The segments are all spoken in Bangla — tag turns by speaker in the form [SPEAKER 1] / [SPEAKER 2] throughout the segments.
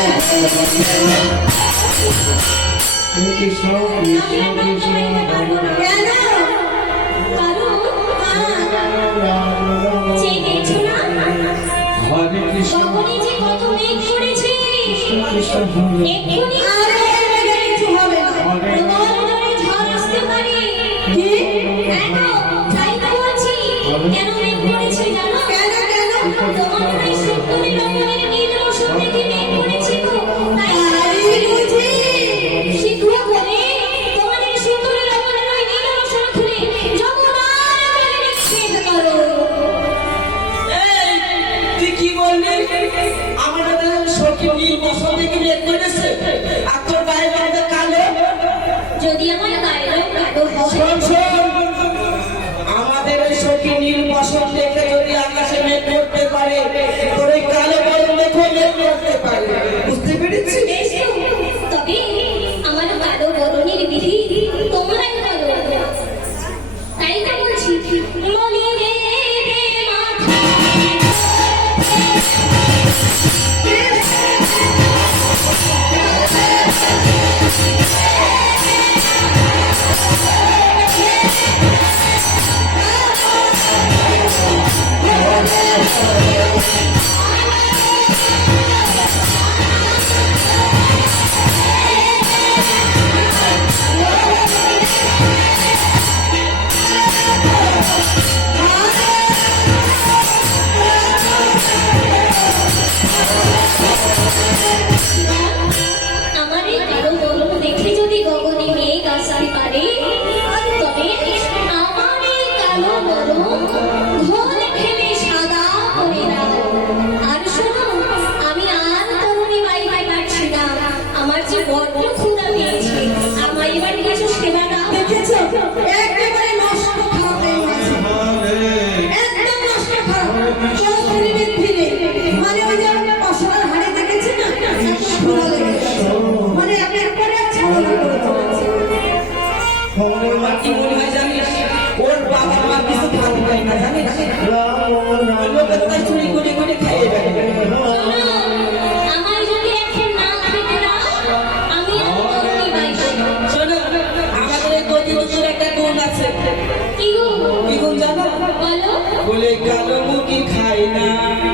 [SPEAKER 1] কৃষ্ণ কৃষ্ণ কৃষ্ণ কৃষ্ণ কৃষ্ণ কৃষ্ণ কেন কেন
[SPEAKER 2] কেন তোমার সুখ নীল রসুন দেখিবে
[SPEAKER 3] প্রতিদিন বসন্তে যদি আকাশে মেঘ করতে পারে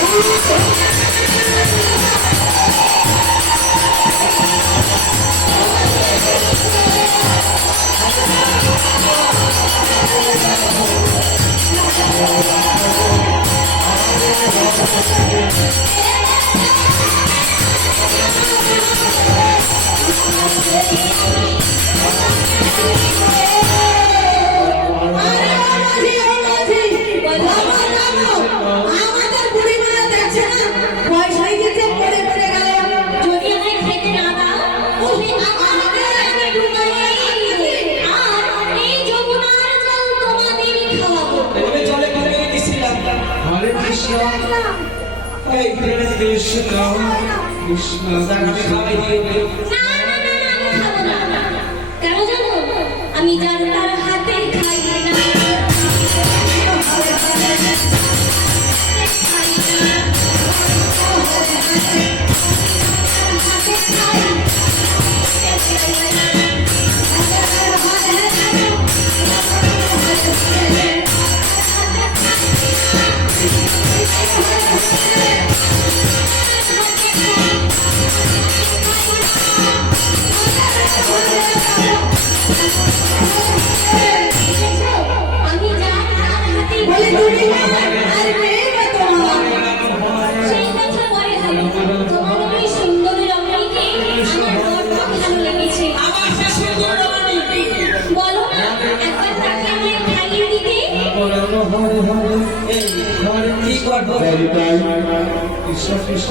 [SPEAKER 2] Música
[SPEAKER 1] কৃষ্ণ কৃষ্ণ
[SPEAKER 2] কৃষ্ণ আমি জানতাম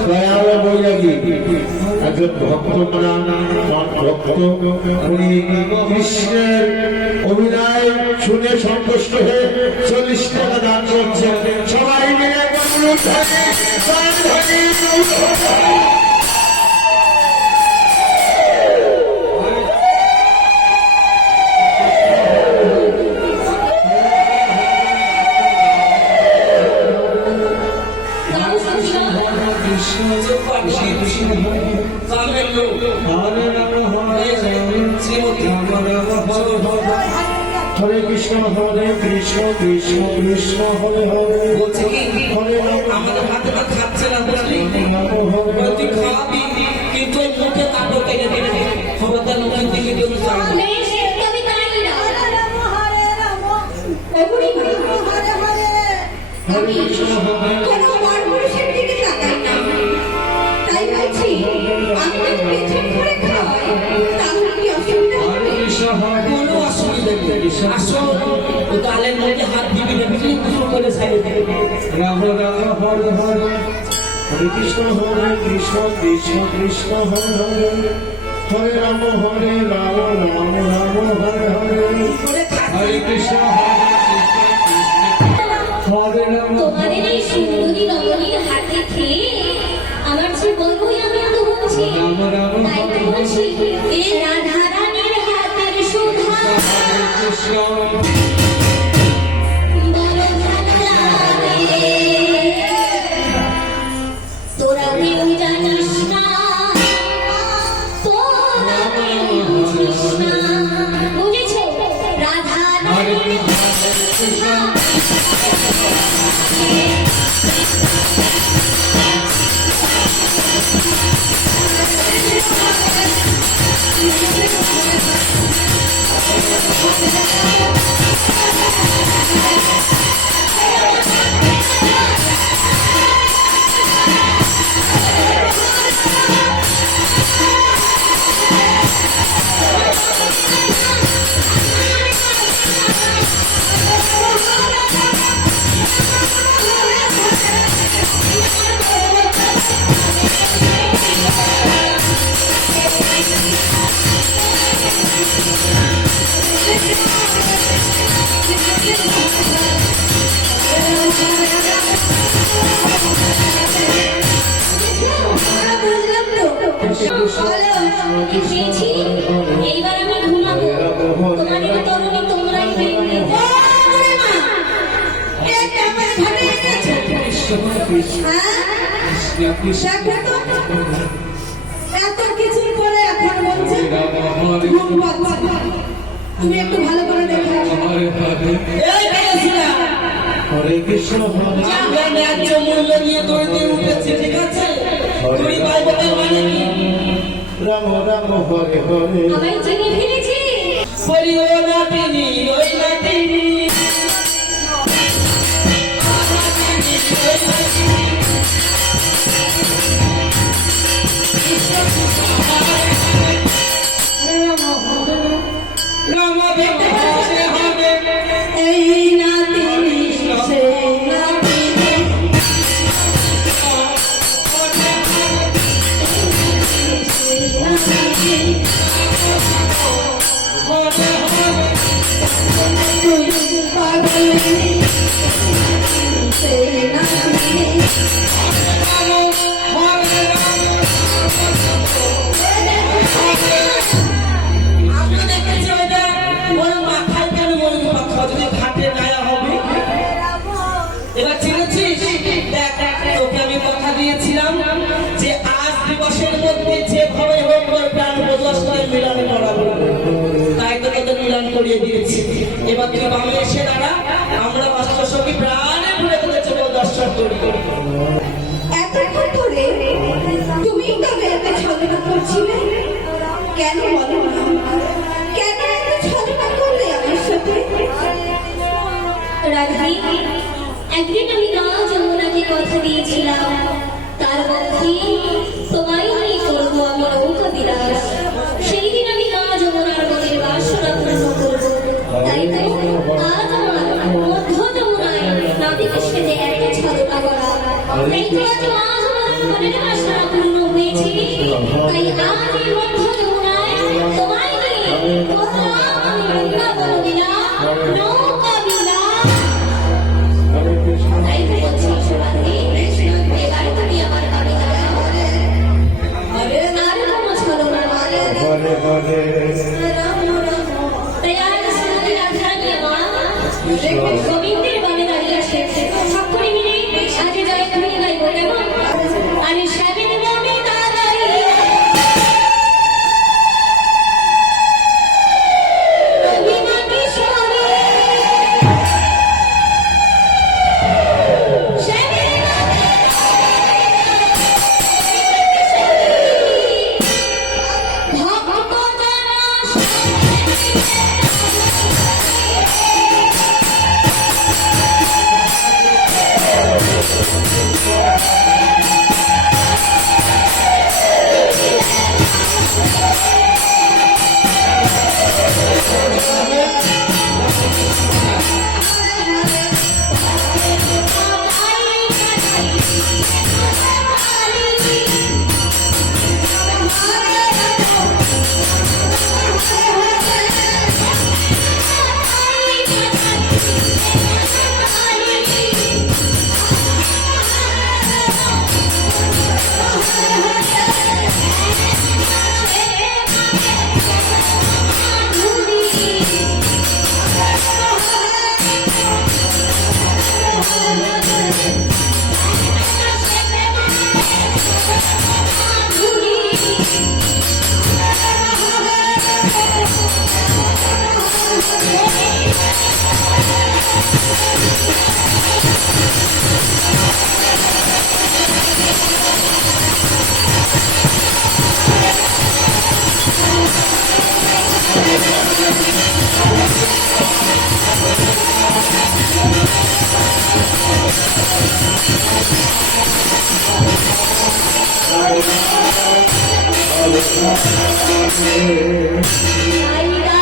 [SPEAKER 1] দয়াল বৈরাগী একজন ভক্ত ভক্ত উনি কৃষ্ণের অভিনয় শুনে সন্তুষ্ট হয়ে চল্লিশ টাকা দান করছেন সবাই মিলে হরে কৃষ্ণ হরে কৃষ্ণ কৃষ্ণ কৃষ্ণ হরে হরে
[SPEAKER 3] বলছে কি হরে আমার হাতে ভাত খাচ্ছে না বুঝলি
[SPEAKER 1] তুই
[SPEAKER 2] কৃষ্ণ আমি
[SPEAKER 3] গালের মধ্যে হাত দিবি না বিজলি কুসুর
[SPEAKER 1] রাম রাম হরে হরে হরে কৃষ্ণ হরে কৃষ্ণ কৃষ্ণ কৃষ্ণ হরে হরে হরে রাম হরে রাম রাম রাম হরে হরে হরে কৃষ্ণ হরে হরে রাম
[SPEAKER 2] তোমাদের এই সুন্দরী রমণীর হাতে কৃষ্ণ এত কিছুর পরে এখন বলছে তুমি একটু ভালো করে দেখো হরে কৃষ্ণ ন্যায্য মূল্য নিয়ে তোর দিয়ে উঠেছে ঠিক আছে তুমি বাইবেলের মানে কি রাম রাম হরে হরে আমি চিনি ফেলেছি হরি ও নাতিনি ওই নাতিনি কেন বলো না কেন এত ছলনা করলে আমার সাথে রাধি একদিন আমি মা যমুনাকে কথা দিয়েছিলাম তার পক্ষে তোমায় আমি করবো আমার সেই দিন আমি মা যমুনার মনের বাসনা করবো তাই তো আজ আমার মধ্য যমুনায় রাধিকৃষ্ণকে এত ছলনা করা তাই তো আজ মা আন্দোলনের আশা পূর্ণ হয়েছে তাই আজ এই মধ্য যমুনায় তোমায় নিয়ে কোথাও আমি পূর্ণা বলবি না
[SPEAKER 3] Thank you.